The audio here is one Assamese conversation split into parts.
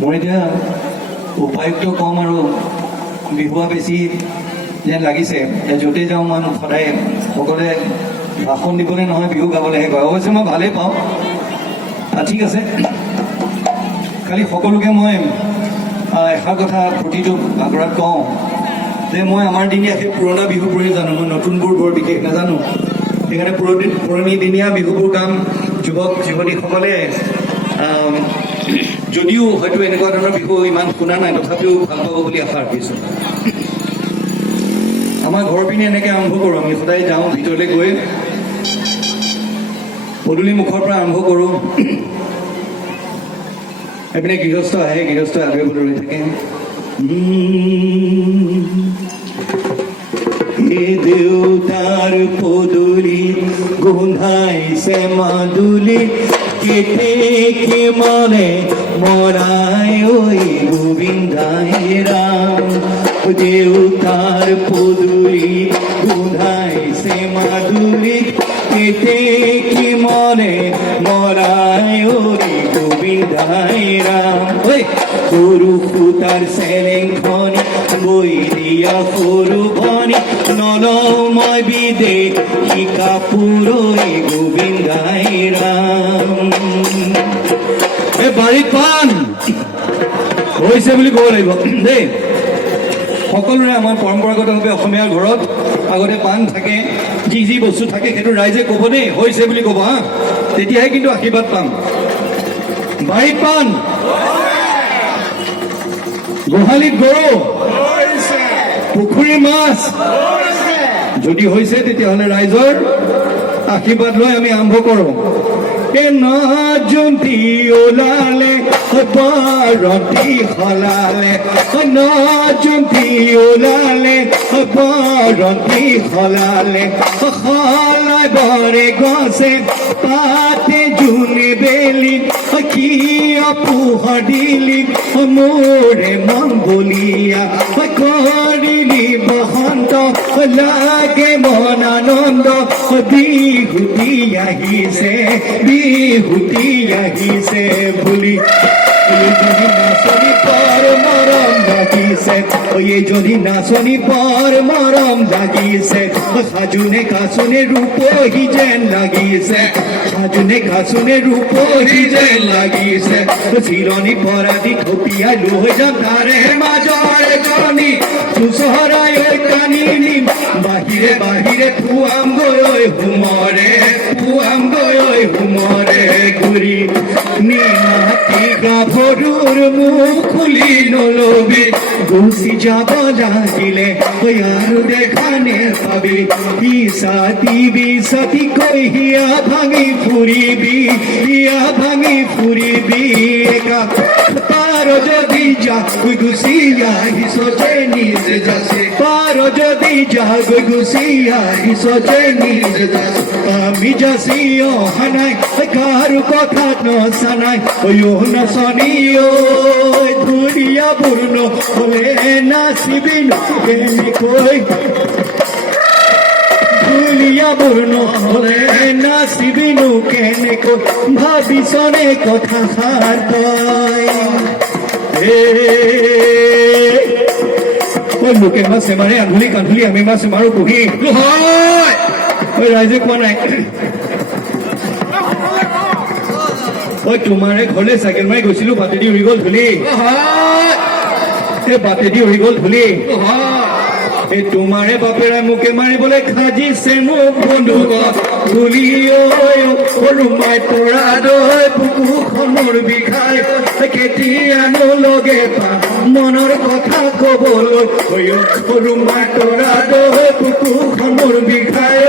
মোৰ এতিয়া উপায়ুক্ত কম আৰু বিহুৱা বেছি যেন লাগিছে। য'তে যাওঁ মই সদায় সকলোৱে ভাষণ দিবলৈ নহয় বিহু গাবলৈহে কয়। অৱশ্যে মই ভালেই পাওঁ। ঠিক আছে, খালি সকলোকে মই এষাৰ কথা প্ৰতিটো আগৰত কওঁ যে মই আমাৰ দিনীয়া সেই পুৰণা বিহুবোৰেই জানো, মই নতুনবোৰ বৰ বিশেষ নাজানো। সেইকাৰণে পুৰণি দিনীয়া বিহুবোৰ গাম। যুৱক যুৱতীসকলে যদিও হয়তো এনেকুৱা ধৰণৰ বিহু ইমান শুনা নাই, তথাপিও ভাল পাব বুলি আশা ৰাখিছোঁ। আমাৰ ঘৰৰ পিনে এনেকৈ আৰম্ভ কৰোঁ। আমি সদায় যাওঁ ভিতৰলৈ গৈ পদূলি মুখৰ পৰা আৰম্ভ কৰোঁ। এইপিনে গৃহস্থ আহে, গৃহস্থ আগে ৰৈ থাকে। দেউতাৰ পদূলি গোন্ধাইছে মাদুলি, কেতে কি মনে মৰাই ঐ গোবিন্দাই ৰাম। দেউতাৰ পদূলি গোন্ধাইছে মাদুলি, কেতে কি মনে মৰাই ঐ গোবিন্দাই ৰাম। সৰু সূতাৰ চেলেংখনি বৈ দিয়া সৰু ভনী, নলওঁ মই বিদেশী কাপোৰ ঐ গোবিন্দাই ৰাম। বাৰীত পাণ হৈছে বুলি ক'ব লাগিব দেই। সকলোৰে আমাৰ পৰম্পৰাগতভাৱে অসমীয়াৰ ঘৰত আগতে পাণ থাকে, যি যি বস্তু থাকে সেইটো ৰাইজে ক'ব দেই, হৈছে বুলি ক'ব হা, তেতিয়াহে কিন্তু আশীৰ্বাদ পাম। বাৰীত পাণ, গোহালিত গৰু, পুখুৰী মাছ যদি হৈছে তেতিয়াহ'লে ৰাইজৰ আশীৰ্বাদ লৈ আমি আৰম্ভ কৰোঁ। নজুন্তি ওলালে বাৰতি সলালে, নজুন্তি ওলালে বাৰতি সলালে, সলাই বৰে গছে পাতে জোনে বেলি, কিয় পোহৰ দিলি মোৰে মংগলীয়া, কৰিলি বসন্ত লাগে মন আনন্দ, বিহুতি আহিছে বিহুতি আহিছে বুলি নাচনি পৰ মৰম লাগিছে, যদি নাচনি পৰ মৰম লাগিছে, সাজুনে কাচুনে ৰূপহী যেন লাগিছে, সাজুনে কাচুনে ৰূপহী যেন লাগিছে, চিৰণি পৰাদি থপিয়াই লৈ যাম তাৰে মাজৰ কণী, চহৰাই টানি নিম বাহিৰে বাহিৰে পুৱাম গৈ হুমৰে, পুৱাম গৈ হুমৰে ঘূৰি নিমাতি গাভৰুৰ মুখ খুলি নলবি, গুচি যাব লাগিলে আৰু দেখা নেপাবি, বিছাতি বিছাতি কৈ হিয়া ভাঙি ফুৰিবি, হিয়া ভাঙি ফুৰিবি, পাৰ যদি যা গুচি আহিছ যে নিজে যাছে, পাৰ যদি যা গুচি আহিছ যে নিজে যাছে, আমি যাচি অহা নাই কাৰো কথা নচানাই, নাচনি ধুনীয়া পূৰ্ণ হলে নাচিবি কেনেকৈ, ধুনীয়া পূৰ্ণ হলে নাচিবিনো কেনেকৈ, ভাবিছনে কথা সাৰ তই। লোকে মাছে মাৰে আধুলি কান্ধুলি, আমি মাছ মাৰো বহি, ৰাইজে কোৱা নাই তোমাৰে ঘৰলে চাইকেল মাৰি গৈছিলো, বাটেদি উৰি গল ধূলি, বাটেদি উৰি গল ধূলি, এই তোমাৰে বাপেৰে মোকে মাৰিবলৈ খাজিছে মোক বন্ধুক, ধূলি ৰুমাই পৰা দৈ বুকুখনৰ বিষাই, কেতিয়ানো লগে পা মনৰ কথা কবলৈ, ৰুমাই পৰা দৈ বুকুখনৰ বিষাই,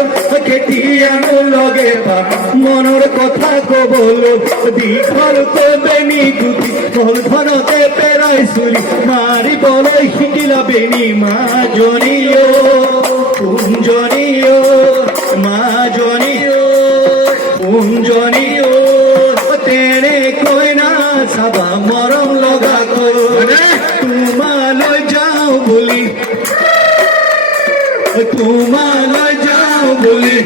কেতিয়ানো লগে পা মনৰ কথা কবলৈ, দীঘলকৈ বেনি গুটি কল ধনতে পেৰাই চুৰি মাৰিবলৈ শিকিলা বেনি মাজনীয়, কুঞ্জনীয় মাজনীয়, কুঞ্জনীয় তেনেকৈ না চাবা মৰম লগাকৈ, তোমালৈ যাওঁ বুলি, তোমালৈ যাওঁ বুলি,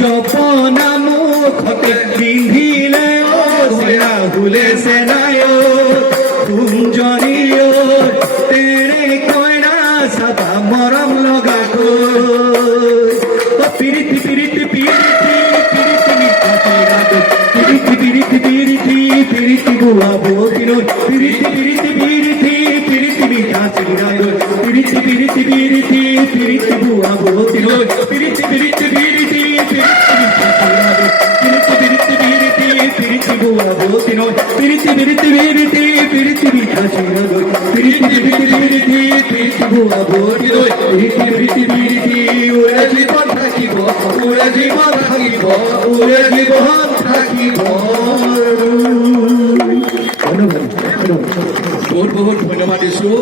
জপনা মুখতে পিন্ধিলে চেনা হুলে চেনা পিরিতি বুয়া বতিনো পিরিতি পিরিতি পিরিতি পিরিতি মিঠা চিরা দই পিরিতি পিরিতি পিরিতি পিরিতি বুয়া বতিনো পিরিতি পিরিতি পিরিতি পিরিতি মিঠা চিরা দই পিরিতি পিরিতি পিরিতি পিরিতি বুয়া বতিনো পিরিতি পিরিতি পিরিতি পিরিতি মিঠা চিরা দই পিরিতি পিরিতি পিরিতি পিরিতি বুয়া বতিনো পিরিতি পিরিতি পিরিতি ওরে জীবন থাকিব ওরে জীবন থাকিব ওরে জীবন থাকিব ধন্যবাদ বহুত বহুত ধন্যবাদ দিছোঁ।